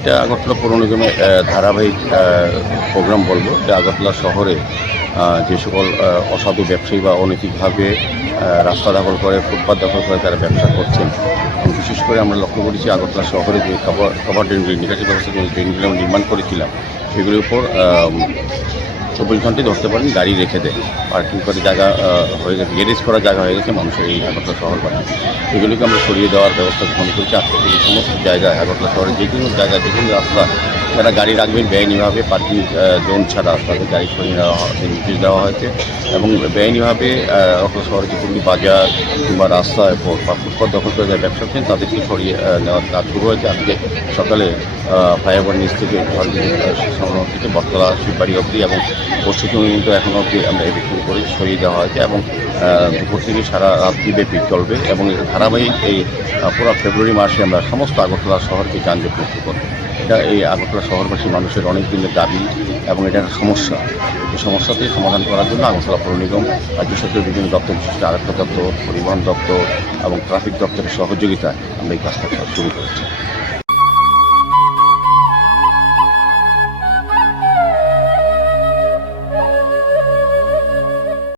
এটা আগরতলা পৌর নিগমের ধারাবাহিক প্রোগ্রাম বলবো যে আগরতলা শহরে যে সকল অসাধু ব্যবসায়ী বা অনৈতিকভাবে রাস্তা দখল করে ফুটপাত দখল করে তারা ব্যবসা করছেন। বিশেষ করে আমরা লক্ষ্য করেছি আগরতলা শহরে যে কভার ড্রেনগুলি নিকাশি ব্যবস্থা যে ড্রেনগুলি আমরা নির্মাণ করেছিলাম সেগুলির উপর 24 ঘন্টায় ধরতে পারেন গাড়ি রেখে দেয়, পার্কিং করে জায়গা হয়ে গেছে, গ্যারেজ করার জায়গা হয়ে গেছে মানুষের এই আগরতলা শহরবাসী। এগুলিকে আমরা সরিয়ে দেওয়ার ব্যবস্থা গ্রহণ করেছি। আজকে এই সমস্ত জায়গায় আগরতলা শহরের যে কোনো জায়গায় যে কোনো রাস্তা যারা গাড়ি রাখবেন বেআইনিভাবে পার্কিং জোন ছাড়া তাদের গাড়ি সরিয়ে নেওয়া নির্দেশ দেওয়া হয়েছে এবং বেআইনিভাবে আগরতলা শহরে যে কোনো বাজার কিংবা রাস্তায় বা ফুটপাত দখল করে যারা ব্যবসা করছেন তাদেরকে সরিয়ে নেওয়ার কাজ শুরু হয়েছে। আজকে সকালে ফ্লাইওভার নিচ থেকে সংগ্রহ থেকে বটতলা শিববাড়ি অবধি এবং পরশু পর্যন্ত এখনও অবধি আমরা এভিকশন করে সরিয়ে দেওয়া হয়েছে এবং দুপুর থেকে সারা রাত্রিব্যাপী চলবে এবং এর ধারাবাহিক এই পুরো ফেব্রুয়ারি মাসে আমরা সমস্ত আগরতলা শহরকে যানজট মুক্ত করব। এটা এই আগরতলা শহরবাসী মানুষের অনেক দিনের দাবি এবং এটা একটা সমস্যা। এই সমস্যাটি সমাধান করার জন্য আগরতলা পৌর নিগম রাজ্য সরকারের বিভিন্ন দপ্তর, বিশেষ করে আরক্ষা দপ্তর, পরিবহন দপ্তর এবং ট্রাফিক দপ্তরের সহযোগিতায় আমরা এই কাজটা শুরু করেছি।